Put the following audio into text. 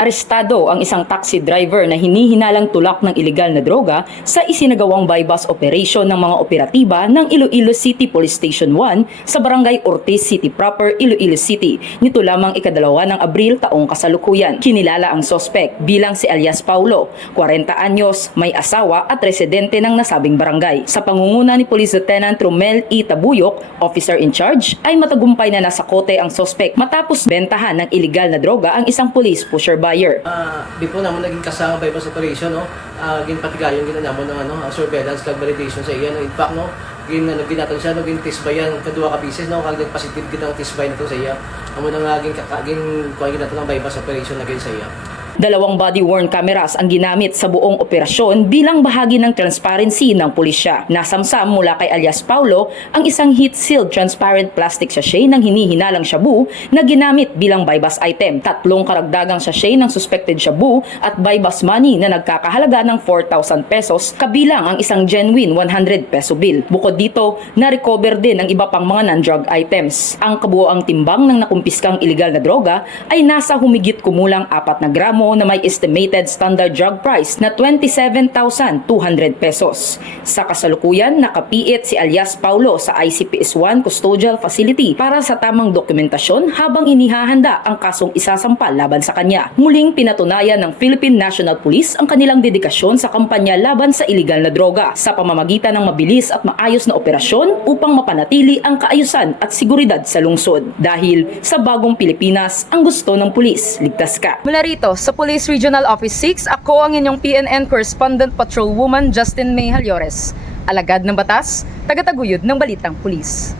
Arestado ang isang taxi driver na hinihinalang tulak ng ilegal na droga sa isinagawang bypass operation ng mga operatiba ng Iloilo City Police Station 1 sa Barangay Ortiz City proper, Iloilo City. Nito lamang ika-2 ng Abril taong kasalukuyan. Kinilala ang sospek bilang si alias Paulo, 40 anyos, may asawa at residente ng nasabing barangay. Sa pangunguna ni Police Lieutenant Romel E. Tabuyok, officer in charge, ay matagumpay na nasa kote ang sospek matapos bentahan ng ilegal na droga ang isang police pusher buyer. Di po naman naging kasama bypass operation, no? Ginpatigayon ginanamo ng surveillance kag validation sa iya. No? In fact, no? Ginatan siya, no? Gintisbayan kadua ka pieces, no? Kag nagpositive kitang tisbay nito sa iya. Amo nang ginatan ng bypass operation na sa iya. 2 body-worn cameras ang ginamit sa buong operasyon bilang bahagi ng transparency ng pulisya. Nasamsam mula kay alias Paulo ang isang heat-sealed transparent plastic sachet ng hinihinalang shabu na ginamit bilang bypass item. 3 karagdagang sachet ng suspected shabu at bypass money na nagkakahalaga ng 4,000 pesos kabilang ang isang genuine 100 peso bill. Bukod dito, na-recover din ang iba pang mga non-drug items. Ang kabuoang timbang ng nakumpiskang ilegal na droga ay nasa humigit kumulang 4 na gramo na may estimated standard drug price na 27,200 pesos. Sa kasalukuyan, nakapiit si alias Paulo sa ICPS-1 Custodial Facility para sa tamang dokumentasyon habang inihahanda ang kasong isasampal laban sa kanya. Muling pinatunayan ng Philippine National Police ang kanilang dedikasyon sa kampanya laban sa ilegal na droga sa pamamagitan ng mabilis at maayos na operasyon upang mapanatili ang kaayusan at seguridad sa lungsod. Dahil sa bagong Pilipinas, ang gusto ng pulis, ligtas ka. Mula rito sa Police Regional Office 6, ako ang inyong PNN Correspondent Patrolwoman Justin May Halyores. Alagad ng batas, tagataguyod ng balitang pulis.